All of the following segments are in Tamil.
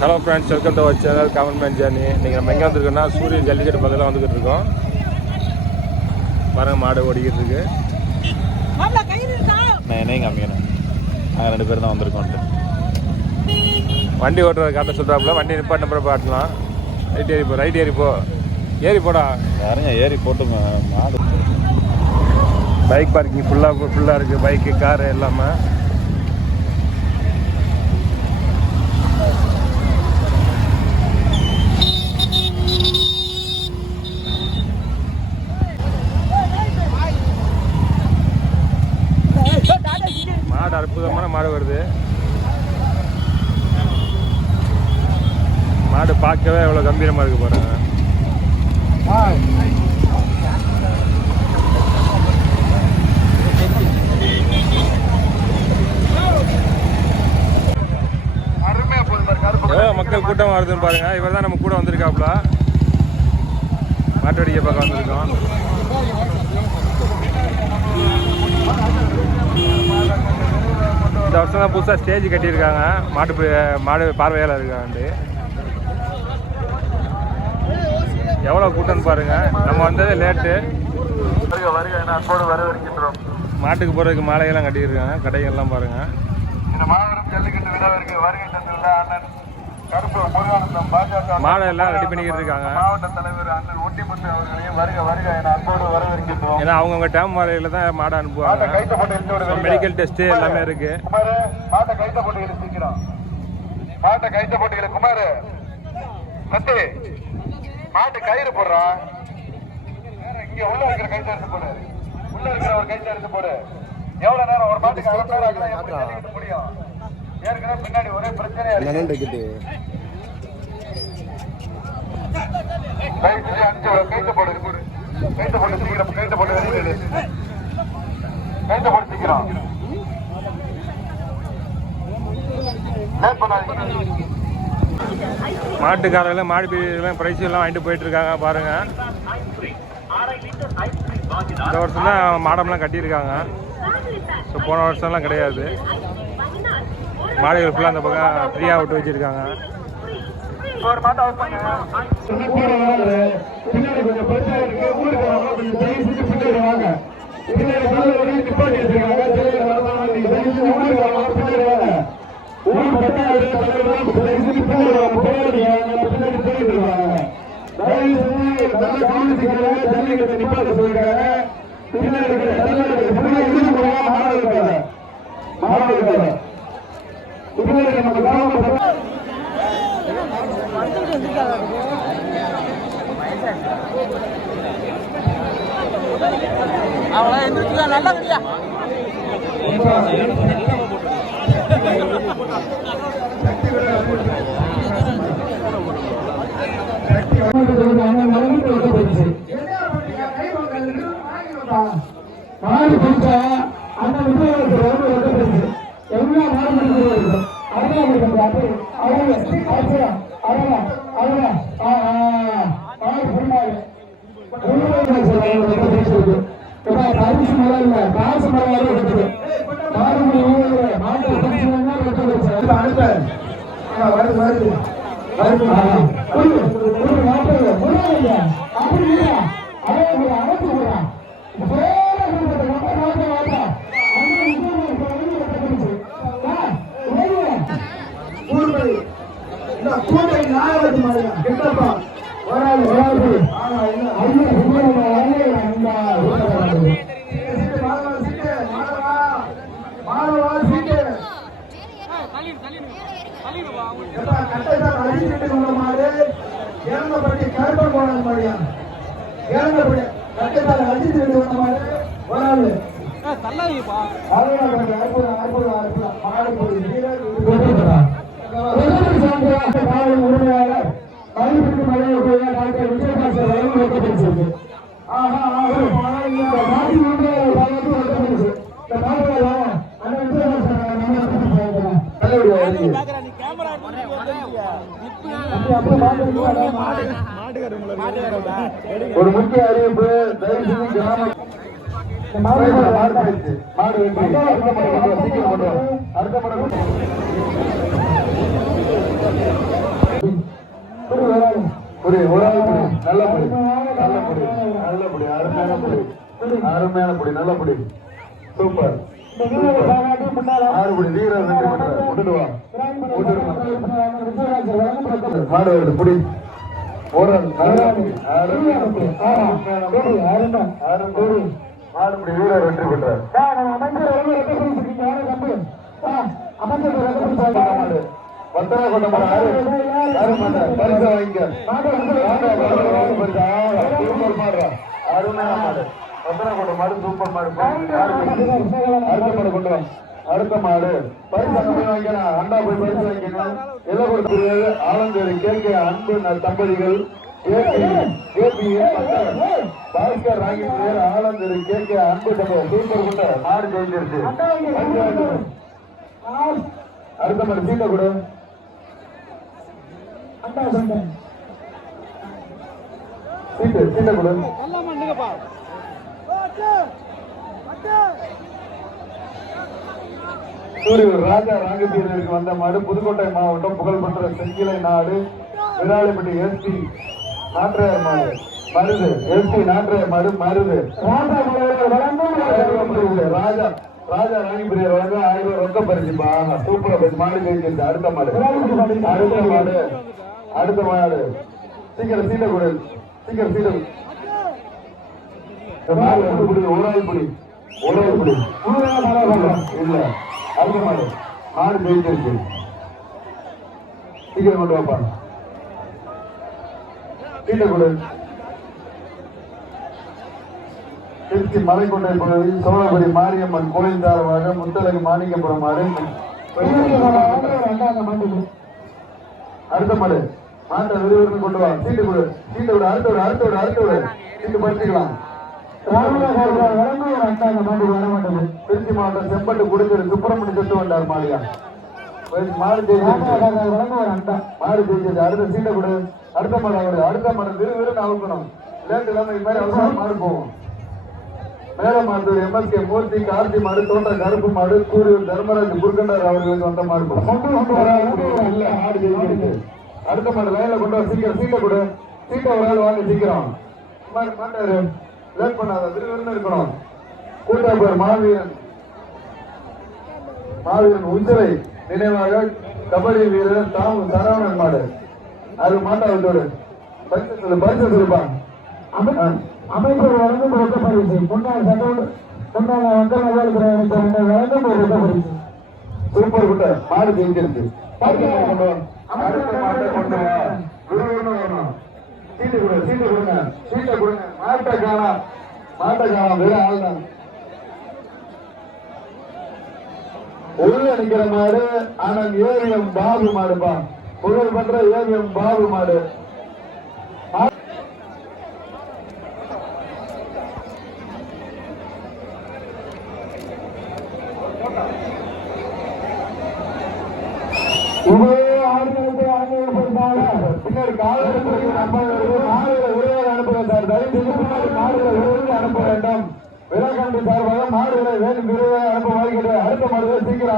Hello friends welcome to our channel common man journey நீங்கள் நம்ம எங்கே வந்திருக்கோம்னா சூரியன் ஜல்லிக்கட்டு பக்கத்தில் வந்துக்கிட்டு இருக்கோம். பாருங்க மாடு ஓடிக்கிட்டு இருக்கு. நான் என்னையும் காமிக்கிறேன். நாங்கள் ரெண்டு பேரும் தான் வந்திருக்கோன்ட்டு வண்டி ஓட்டுறத காட்ட சொல்கிறாப்புல வண்டி நிப்பாட்ட நம்பரை பாட்டலாம் ரைட் ஏறி போ ரைட் ஏறி போ. ஏறி போடா. யாருங்க ஏறி போட்டு மாடு. பைக் பார்க்கிங் ஃபுல்லாக ஃபுல்லாக இருக்குது பைக்கு காரு எல்லாமே மாடு அற்புதமான மாடு வருது மாடு பார்க்கவே எவ்வளோ கம்பீரமாக இருக்குது பாருங்க. எவ்வளோ மக்கள் கூட்டம் வருதுன்னு பாருங்க. இவர் தான் நம்ம கூட வந்திருக்காப்புல. மாட்டடிக்க பக்கம் வந்திருக்கோம். இந்த வருஷம் தான் புதுசாக ஸ்டேஜ் கட்டியிருக்காங்க. மாட்டு மாடு பார்வையாளர் இருக்காண்டு எவ்வளோ கூட்டம்னு பாருங்க. நம்ம வந்ததே லேட்டு மாட்டுக்கு போகிறதுக்கு மாலையெல்லாம் கட்டியிருக்காங்க கடைகள்லாம் பாருங்க. இந்த மாபெரும் ஜல்லிக்கட்டு விழாவிற்கு வருகை தந்துள்ள அண்ணன் கருப்பு முருகானந்தம் பாஜக மாலை எல்லாம் ரெடி பண்ணிக்கிட்டு இருக்காங்க. மாவட்ட தலைவர் அண்ணன் அவர்களையும் வருக வருக என அன்போடு வரவேற்கின்றோம். ஏன்னா அவங்கவுங்க டேம் மாலையில் தான் மாடை அனுப்புவாங்க. மெடிக்கல் டெஸ்ட்டு எல்லாமே இருக்குது குமாரு மாட்டை கைத்த போட்டு இழு சீக்கிரம் மாட்டை கைத்த குமாரு சத்தி. மாட்டு கயிறு போடுறா. இங்க உள்ள இருக்கிற கைத்த எடுத்து போடு. உள்ள இருக்கிற ஒரு கைத்த எடுத்து போடு. எவ்வளவு நேரம் ஒரு மாட்டுக்கு அரை நேரம் முடியும்? ஏற்கனவே பின்னாடி ஒரே பிரச்சனையா இருக்கு. தயவு செஞ்சு அஞ்சு கைத்த போடு போடு. கைத்த போட்டு சீக்கிரம் கைத்த போட்டு. கைத்த போட்டு சீக்கிரம். லேட் பண்ணாதீங்க. மாட்டுக்காரர்கள் மாடு பீடியெல்லாம் ப்ரைஸ் எல்லாம் வாங்கிட்டு போயிட்டு இருக்காங்க பாருங்க. இந்த வருஷம் தான் மாடம்லாம் கட்டியிருக்காங்க. ஸோ போன வருஷம்லாம் கிடையாது. மாடுகள் ஃபுல்லாக அந்த பக்கம் ஃப்ரீயாக விட்டு வச்சுருக்காங்க. பின்னாடி தயவு செஞ்சு நல்ல கவனிச்சுக்கிறாங்க ஜல்லிக்கட்டை நிப்பாட்ட சொல்லிருக்காங்க பின்னாடி இருக்கிற தலைவர் பின்னாடி இருந்து போவாங்க மாடு இருக்காங்க மாடு இருக்காங்க பின்னாடி நம்ம கிராம அவளை எந்திரிச்சுக்கா நல்லா கிடையா மாடு பிடிச்சா அந்த விஜயத்துக்கு வந்து வந்து போச்சு எல்லா மாடு பிடிக்கிறது அதான் அவங்க அவங்க அவங்க அவங்க மாடு பிடிமாடு பரிசு மேல இல்ல காசு மேல இருக்குது மாடு முடிவு மாடு பிடிச்சா அடுத்த வருது. வருது. கருப்பன் போனது மாதிரியா ஏழங்கப்படி கட்டத்தால அடிச்சு விட்டு வந்த மாதிரி வராது தள்ளாதீங்கப்பா அற்புதம் அற்புதம் அற்புதம் மாடு போய் உரிமையாளர் மலையை டாக்டர் விஜயபாஸ்கர் அவர்கள் ஆஹா, ஆஹா, ஆனா இந்த மாடு உரிமையாளர் பாராட்டு வெற்றிபெற்றிருக்கு. இந்த மாடுகளை அண்ணன் விஜயபாஸ்கர் அவர்கள் நம்ம கூட்டிட்டு போயிருக்காங்க. தலைவர் அவர்கள். பாக்குறா நீ கேமரா அப்படி அப்படியே மாடு ஒரு முக்கிய அறிவிப்பு தயவு செஞ்சு கிராம மாடு மாடு வெற்றி. அடுத்த ஒரு ஆள் நல்ல புடி நல்ல புடி நல்ல புடி அருமையான புடி அருமையான புடி நல்ல புடி சூப்பர் ஆறு வீரர் மாடு புடி ஒரு அருமையான வீரர் வெற்றி பெற்றார் அருமையான மாடு. பத்தரை கொண்ட மாடு, சூப்பர் மாடு. அடுத்த மாடு கொண்டு வா. அடுத்த மாடு. பரிசு போய் வாங்கிக்கலாம் அண்டா போய் பரிசு வாங்கிக்கணும். எல்லாம் கொடுத்துருக்காரு. ஆலந்தேரி கே. கே. அன்பு ந- தம்பதிகள். கேபி கேபி பாஸ்கர் ராகிர் ஆலந்தேரி அன்பு தம்பதி சூப்பர் குண்ட மாடு ஜெயிச்சிருச்சு. அடுத்த மாதிரி சீட்டை கொடு. சீட்டு சீட்டை கொடு. சூரியர் ராஜா ராங்கத்தீரருக்கு வந்த மாடு புதுக்கோட்டை மாவட்டம் புகழ்பெற்ற செங்கிலை நாடு. விராலிப்பட்டி எஸ்பி நாற்றையர் மாடு மருது. எஸ்பி நாற்றையர் மாடு மருது. ராஜா ராஜா ராணிபுரிய வழங்க ஆயிரம் ரூபாய் ரொக்க பரிசுப்பா சூப்பரா பரிசு மாடு ஜெயிச்சிருச்சு. அடுத்த மாடு. அடுத்த மாடு. அடுத்த மாடு. சீக்கிரம் சீட்டை கொடு. சீக்கிரம் சீட்டை கொடு. இந்த மாடு வந்து புடி ஒரு ஆள் புடி ஒரு ஆள் புடி இல்ல அடுத்த மாடு. மாடு ஜெயிச்சிருச்சு சீக்கிரம் கொண்டு வாப்பா. சீட்டை கொடு. திருச்சி பகுதியில் சோழபுரி மாரியம்மன் கோயில் தாரமாக முத்தலகு மாணிக்கப்புறம் அடுத்த மாடு. மாட்டை விறுவிறுன்னு கொண்டு வா. சீட்டு கொடு. சீட்டு விடு. அடுத்த விடு அடுத்த விடு அடுத்த விடு சீட்டு பறிச்சுக்கலாம் திருச்சி மாவட்டம் செம்பட்டு குடிச்சிரு சுப்பிரமணிய செத்து வந்தார் மாடியா மாடு ஜெயிச்சிருச்சு. மாடு ஜெயிச்சது அடுத்த சீட்டை கொடு. அடுத்த மாடு அவரு அடுத்த மாடு விறுவிறுன்னு அவுக்கணும். லேட் இல்லாம இது மாதிரி அவசரம் மாடு போகும். மேலமாத்தூர் எம்எஸ்கே மூர்த்தி கார்த்தி மாடு தோட்ட கருப்பு மாடு சூரியர் தர்மராஜ் குருகண்டார் அவர்களுக்கு வந்த மாடு மாடு அடுத்த மாடு லைன்ல கொண்டு வா. சீக்கிரம் சீட்டை கொடு. சீட்டை ஒரு ஆள் வாங்க சீக்கிரம். மாடு மாட்டாரு. லேட் பண்ணாத விறுவிறுன்னு இருக்கணும் கூட்டாப்பர் மாவீரன். மாவீரன் உஞ்சரை நினைவாக கபடி வீரர் தாம் சரவணன் மாடு. அது மாட்டா விட்டோடு பரிசு சொல்லு பரிசு சொல்லுப்பா. ஆ. அமைச்சர் வழங்கும் ரொக்க பரிசு. முன்னாள் சட்டோடு முன்னாள் மக்கள் நல்வாழ்வுத்துறை வழங்கும் ரொக்க பரிசு. சூப்பர் குட்டை. மாடு ஜெயிச்சிருக்கு. சீட்டு கொடு சீட்டு கொடுங்க. சீட்டை கொடுங்க. மாட்டை காணாம் மாட்டை காணாம் வெறும் ஆள் தான். உள்ள நிக்கிற மாடு ஆனந்த் ஏவிஎம் பாபு மாடுப்பா புகழ் பண்ற ஏவிஎம் பாபு மாடு. இதே ஆளுநருக்கு வழங்கப்படுவதாக பின்னாடி காலையில் நம்ம மாடுகளை உருவாக அனுப்புகிறேன் சார் தயவு செய்து பின்னாடி மாடுகளை உருவாக அனுப்ப வேண்டாம் விழாக்காண்டி சார்பாக மாடுகளை வேணும் விரைவாக அனுப்ப வாங்கிட்டு அடுத்த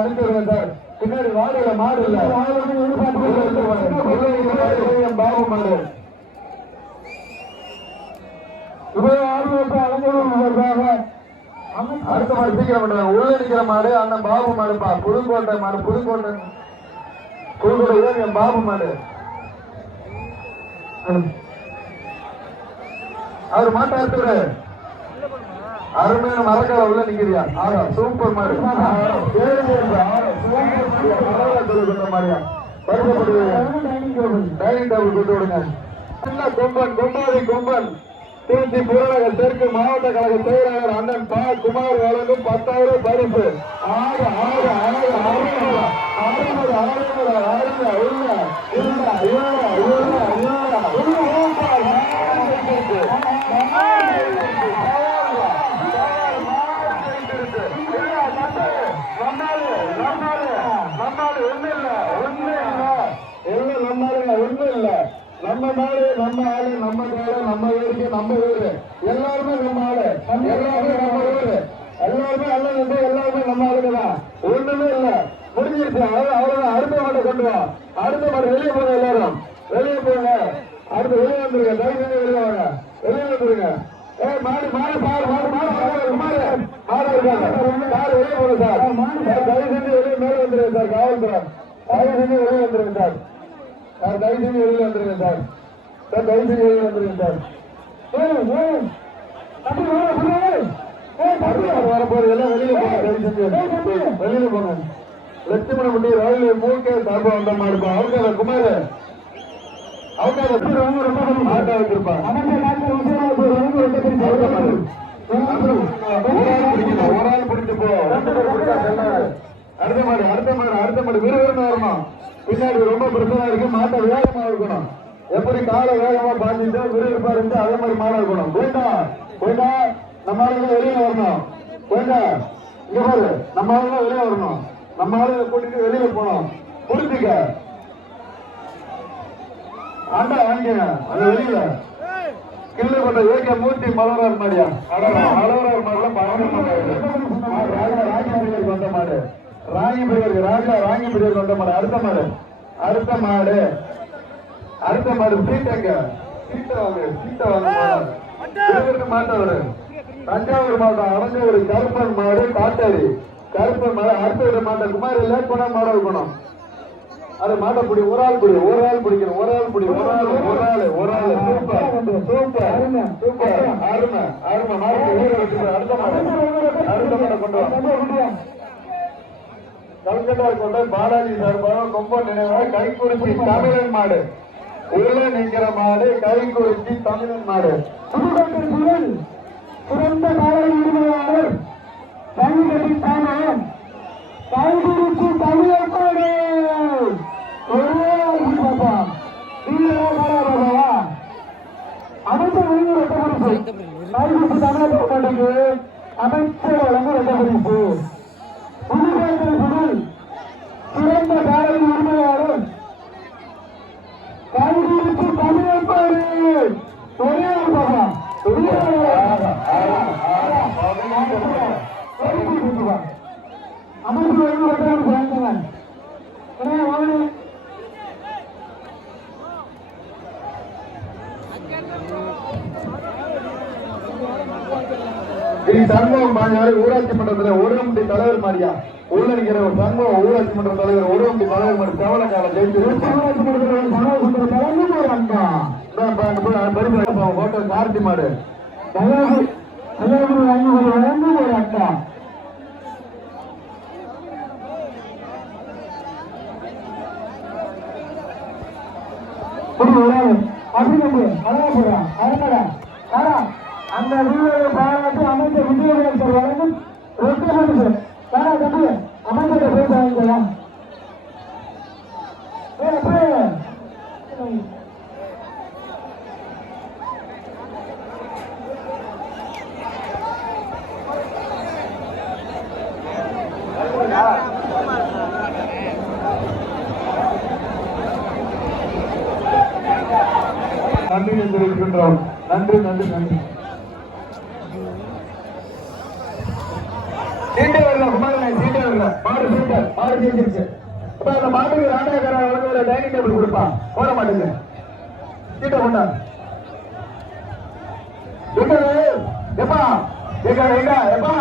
மாடுகளை சீக்கிரம் அனுப்பி விடுங்க சார் பின்னாடி மாடுகளை மாடு இல்ல. பாபு மாடு. அடுத்த சீக்கிரம் பண்ணுறாங்க உள்ள நிக்கிற மாடு அண்ணன் பாபு மாடுப்பா. புதுக்கோட்டை மாடு புதுக்கோட்டை. புதுக்கோட்டை என் பாபு மாடு. அவர் மாட்டை எடுத்துரு அருமையான மரக்கால உள்ள நிக்கிறியா? ஆறா சூப்பர் மாதிரி ஆறா, பேரு பேரு, ஆறா, சூப்பர் மாடியா, மரக்கால தொழில் பண்ற டைனிங் டேபிள் கொடுத்து விடுங்க. என்ன கொம்பன் கொம்பாதி கொம்பன் திருச்சி புறநகர் தெற்கு மாவட்ட கழக செயலாளர் அண்ணன் பா. குமார் வழங்கும் பத்தாயிரம் பரிசு ஆறு ஆறு ஆறு அறுநூறு அறுநூறு அறுநூறு அறுநூறு இல்ல இல்ல இல்ல இல்ல இல்ல நம்ம நாடு நம்ம ஆளு நம்ம நாடு நம்ம ஊருக்கு நம்ம ஊரு எல்லாருமே நம்ம ஆளு எல்லாருமே நம்ம ஊரு எல்லாருமே அண்ணன் வந்து எல்லாருமே நம்ம ஆளுங்கதான் ஒண்ணுமே இல்ல முடிஞ்சிருச்சு அவ்வளவு அடுத்த மாட்டை கொண்டு வா அடுத்த மாடு வெளியே போங்க எல்லாரும் வெளியே போங்க அடுத்து வெளியே வந்துருங்க தயவு செஞ்சு வெளியே வாங்க வெளியே வந்துருங்க ஏ மாடு மாடு பாரு மாடு மாடு மாடு மாடு மாடு இருக்காங்க வெளியே போங்க சார் தயவு செஞ்சு வெளியே மேலே வந்துருங்க சார் காவல்துறை தயவு செஞ்சு வெளியே வந்துருங்க சார் சார் தயவு செஞ்சு வெளியே வந்துருங்க சார் சார் தயவு செஞ்சு வெளியே வந்துருங்க வரப்போறது எல்லாம் வெளியே போங்க தயவு செஞ்சு வெளியே போங்க லட்சுமண முடி ரயில் மூக்கே சார்பா வந்த மாதிரி இருக்கும். அவங்க குமார் அவங்க ஆட்டோ வச்சிருப்பாங்க. ஒரு ஆள் பிடிச்சு போ. ரெண்டு பேர் பிடிச்சா அடுத்த மாடு அடுத்த மாடு அடுத்த மாடு. விறுவிறுன்னு வரணும்? பின்னாடி ரொம்ப பிரச்சனை இருக்கு. மாட்டை வேகமா இருக்கணும் எப்படி காலை வேகமா பாஞ்சிட்டு விறுவிறுப்பா இருந்து அதே மாதிரி மாடா இருக்கணும் போயிட்டா போயிட்டா நம்ம ஆளுங்க வெளியே வரணும். போயிட்டா இங்க பாரு நம்ம வெளியே வரணும். நம்ம ஆளுங்க கூட்டிட்டு வெளியே போனோம். புரிஞ்சுக்க? ஆண்டா வாங்கிங்க அது வெளியில. கிள்ள கொண்ட ஏக மூர்த்தி மலரார் மாடியா? மலரார் மாடலாம் பழன மாடு ராஜா வந்த மாடு. ராங்கி ராஜா ராங்கி பிரியருக்கு வந்த மாடு. அடுத்த மாடு. அடுத்த மாடு. அடுத்த மாடு சீட்டங்க சீட்டை வாங்க சீட்டை வாங்க மாட்டவர். தஞ்சாவூர் மாவட்டம் அடைஞ்ச ஒரு கருப்பன் மாடு காட்டாரி கருப்பன் மாடு அடுத்த ஒரு மாட்டை. குமாரி லேட் பண்ணா மாட இருக்கணும் அது மாட்ட பிடி ஒரு ஆள் பிடி ஒரு ஆள் பிடிக்கணும் ஒரு ஆள் பிடி ஒரு ஆள் ஒரு ஆள் ஒரு ஆள். சூப்பர். சூப்பர். சூப்பர். அருமை அருமை. மாடு அடுத்த மாடு அடுத்த மாடை கொண்டு வா. கல்கட்டா கொண்ட பாலாஜி சார்பாக கொம்ப நினைவாக கைக்குறிச்சி தமிழன் மாடு. உள்ள நிக்கிற மாடு கைக்குறிச்சி தமிழன் மாடு. சிறந்த காவல் உரிமையாளர் தனிகட்டி தானம் கைகுறிச்சி தமிழப்பாடு ஒரே பாப்பா அமைச்சர் வழங்கும் ரெட்ட பரிசு கைகுறிச்சி தமிழப்பாட்டுக்கு அமைச்சர் ரெட்ட பரிசு புதுக்கேட்டல் சுனில் சிறந்த காவல் உரிமையாளர் கைகுறிச்சி தமிழப்பாடு ஒரே பாப்பா ஒரே அமைப்பு வந்து ஒருத்தர் சேர்ந்தவன் உடனே வாங்க ஸ்ரீ சண்முகம் மாறியாரு ஊராட்சி மன்றத்துல உருவம்பட்டி தலைவர் மாறியா? உள்ள நிக்கிற ஒரு சண்முகம் ஊராட்சி மன்ற தலைவர் உருவம்பட்டி தலைவர் மாதிரி செவலக்கால ஜெயிச்சு ஹோட்டல் கார்த்தி மாடு. அந்த வீடு சீட்டே வரல குமாரனை சீட்டே வரல. மாடு சீட்டை மாடு ஜெயிச்சிருச்சு இப்ப அந்த மாட்டுக்கு டைனிங் டேபிள் கொடுப்பான் போட மாட்டேங்க. சீட்டை கொண்டா எப்பா? எங்க எங்க? எப்பா?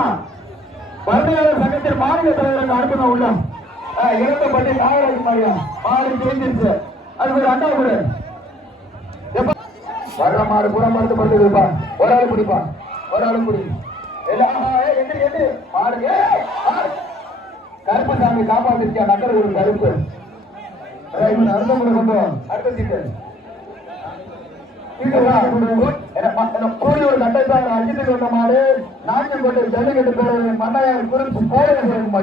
வருடையாளர் சங்கத்தின் மாநில தலைவர் அனுப்பணும் உள்ள. இறந்த பட்டி காவலாளி மாடு ஜெயிச்சிருச்சு அது ஒரு அண்டா கொடு. எப்பா? வர்ற மாடு புற மருந்து பண்ணி இருப்பா. ஒரு ஆள் பிடிப்பா ஒரு ஆள் பிடி எல்லாம் ஏய், எந்திரி, கருப்பசாமி காப்பாத்திருக்கியா? மக்கள் ஒரு கருப்பு. அடுத்த கொண்டு அடுத்த வந்த மாடு ஜல்லிக்கட்டு பேர் மண்ணையார் குறிப்பு கோயில் சேர்க்க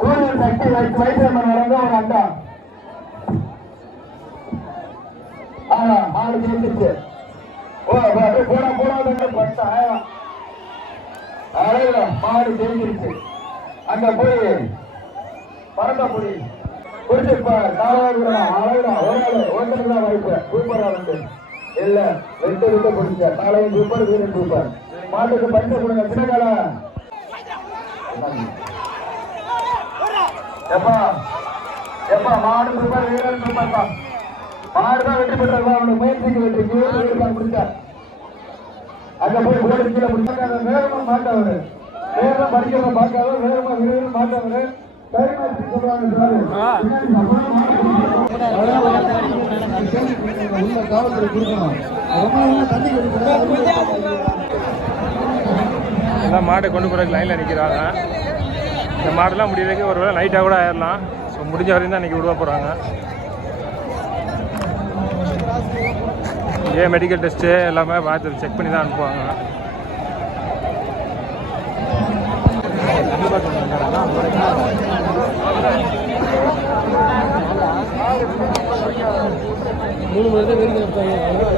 கோயில் சக்தி வழங்க ஒரு அண்டா. ஆனா ஆளு ஜெயிச்சிருச்சு. போடா போடா பட்டா மாடு ஜெயிச்சிருச்சு அங்க போய் பறந்த போய் குறிச்சு காலாவது அழகுடா ஒரு ஆளு ஒருத்தருக்கு தான் வாய்ப்பு. சூப்பரா இருக்கு. இல்ல ரெண்டு விட்டு பிடிச்ச. காலையும் சூப்பர் வீரன் சூப்பர் மாட்டுக்கு பரிசு கொடுங்க. சின்னகால எப்பா எப்பா மாடு சூப்பர் வீரன் சூப்பர்ப்பா ஆறுதான் வெற்றி பெற்றதா அவனுடைய முயற்சிக்கு வெற்றிக்கு முடிச்சார். அங்க போய் ஓடி கீழே முடிச்சாங்க வேகமா மாட்டவர் வேகமா படிக்கிறத பார்க்காத வேகமா வீரர் மாட்டவர் கைமாற்றி காவல்துறை கொடுக்கணும். ரொம்ப கொண்டு போறதுக்கு லைன்ல நிக்கிறாங்க. இந்த மாடெல்லாம் முடியறதுக்கு ஒரு வேளை நைட்டாக கூட ஆயிடலாம் ஸோ முடிஞ்ச வரையும் தான் இன்றைக்கி விடுவா போகிறாங்க இதே மெடிக்கல் டெஸ்ட்டு எல்லாமே பார்த்து செக் பண்ணி தான் அனுப்புவாங்க. மூணு மணி நேரம்